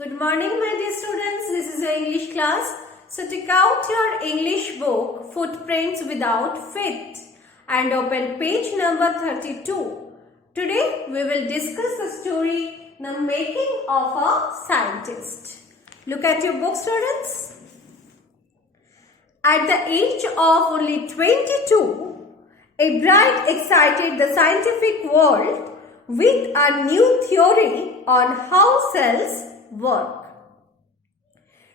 Good morning, my dear students. This is your English class. So take out your English book, Footprints Without Feet, and open page number 32. Today we will discuss the story, The Making of a Scientist. Look at your book, students. At the age of only 22, a bright excited the scientific world with a new theory on how cells work.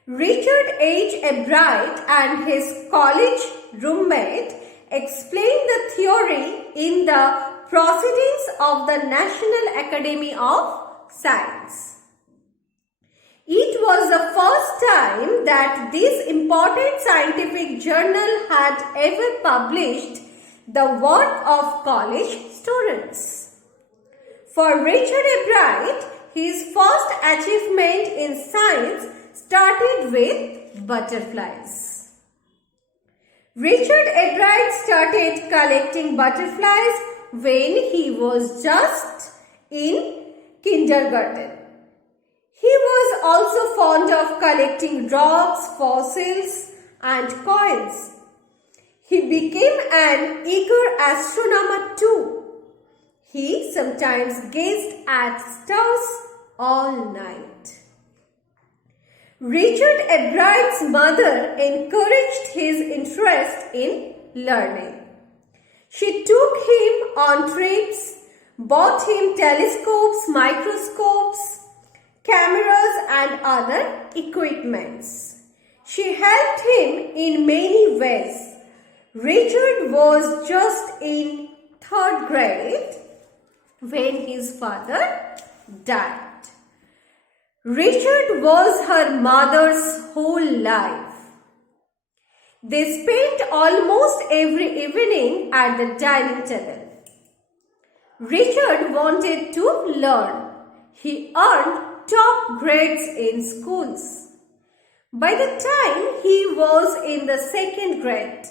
Richard H. Ebright and his college roommate explained the theory in the Proceedings of the National Academy of Science. It was the first time that this important scientific journal had ever published the work of college students. For Richard Ebright, his first achievement in science started with butterflies. Richard Ebright started collecting butterflies when he was just in kindergarten. He was also fond of collecting rocks, fossils, and coins. He became an eager astronomer too. He sometimes gazed at stars all night. Richard Ebright's mother encouraged his interest in learning. She took him on trips, bought him telescopes, microscopes, cameras and other equipments. She helped him in many ways. Richard was just in third grade when his father died. Richard was her mother's whole life. They spent almost every evening at the dining table. Richard wanted to learn. He earned top grades in schools. By the time he was in the second grade,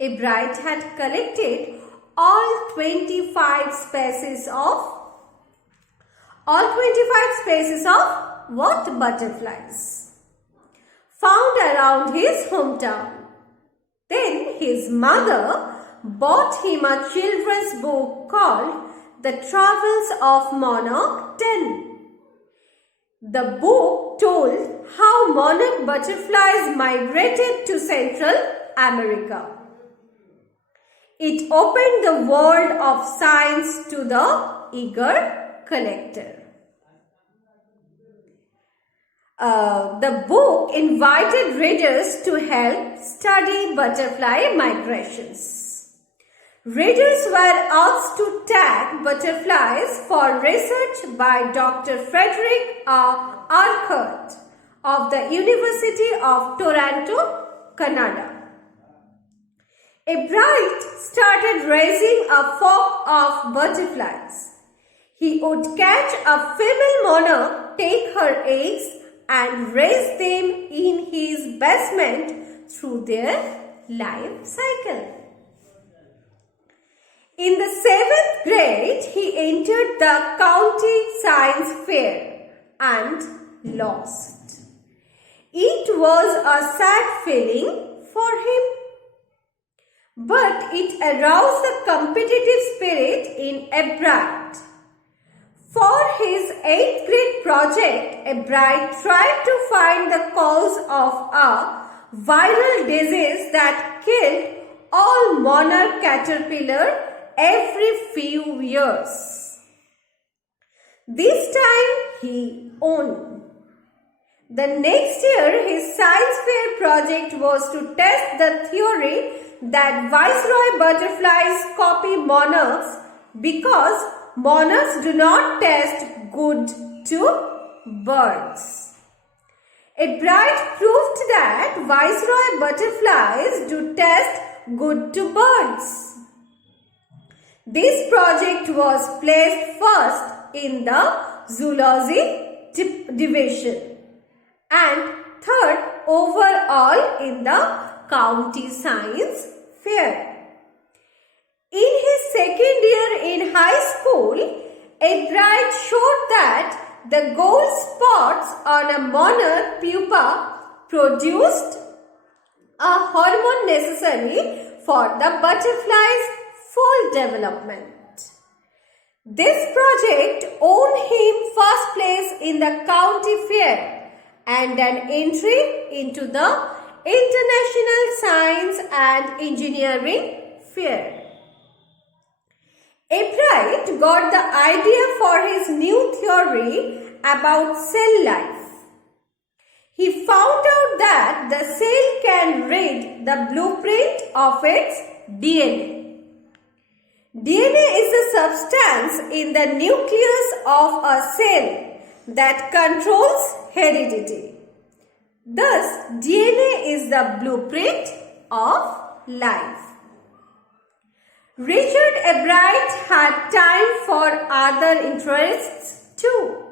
Ebright had collected all 25 species of what butterflies found around his hometown. Then his mother bought him a children's book called The Travels of Monarch 10. The book told how monarch butterflies migrated to Central America. It opened the world of science to the eager collector. The book invited readers to help study butterfly migrations. Readers were asked to tag butterflies for research by Dr. Frederick R. Urquhart of the University of Toronto, Canada. Ebright started raising a flock of butterflies. He would catch a female monarch, take her eggs, and raise them in his basement through their life cycle. In the 7th grade, he entered the county science fair and lost. It was a sad feeling for him, but it aroused the competitive spirit in Ebright. For his 8th grade project, Ebright tried to find the cause of a viral disease that killed all monarch caterpillar every few years. This time he won. The next year, his science fair project was to test the theory that viceroy butterflies copy monarchs because monarchs do not taste good to birds. Ebright proved that viceroy butterflies do taste good to birds. This project was placed first in the zoology division and third overall in the county science fair. In his second year in high school, Ebright showed that the gold spots on a monarch pupa produced a hormone necessary for the butterfly's full development. This project earned him first place in the county fair and an entry into the International Science and Engineering Fair. Ebright got the idea for his new theory about cell life. He found out that the cell can read the blueprint of its DNA. DNA is a substance in the nucleus of a cell that controls heredity. Thus, DNA is the blueprint of life. Richard Ebright had time for other interests too.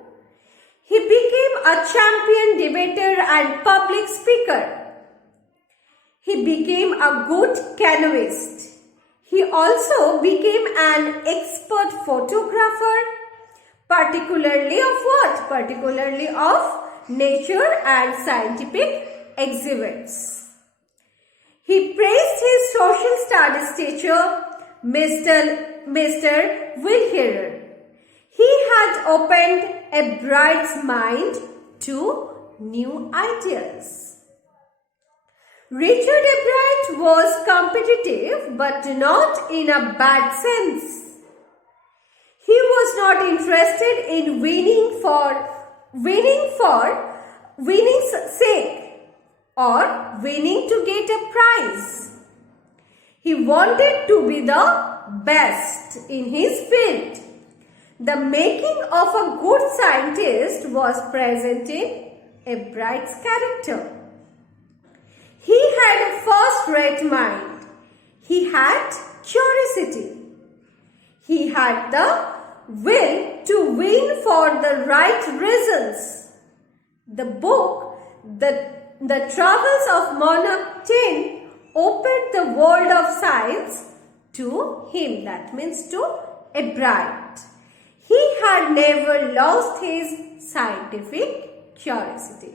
He became a champion debater and public speaker. He became a good canoeist. He also became an expert photographer, particularly of what? Particularly of nature and scientific exhibits. He praised his social studies teacher, Mr. Wilherer. He had opened Ebright's mind to new ideas. Richard Ebright was competitive, but not in a bad sense. He was not interested in winning for winning's sake or winning to get a prize. He wanted to be the best in his field. The making of a good scientist was present in Ebright's character. He had a first-rate mind. He had curiosity. He had the will to win for the right reasons. The book, The Travels of Monarch Tin, opened the world of science to him. That means to Ebright. He had never lost his scientific curiosity.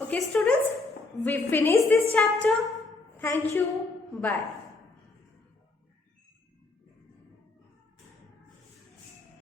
Okay, students, we finished this chapter. Thank you. Bye.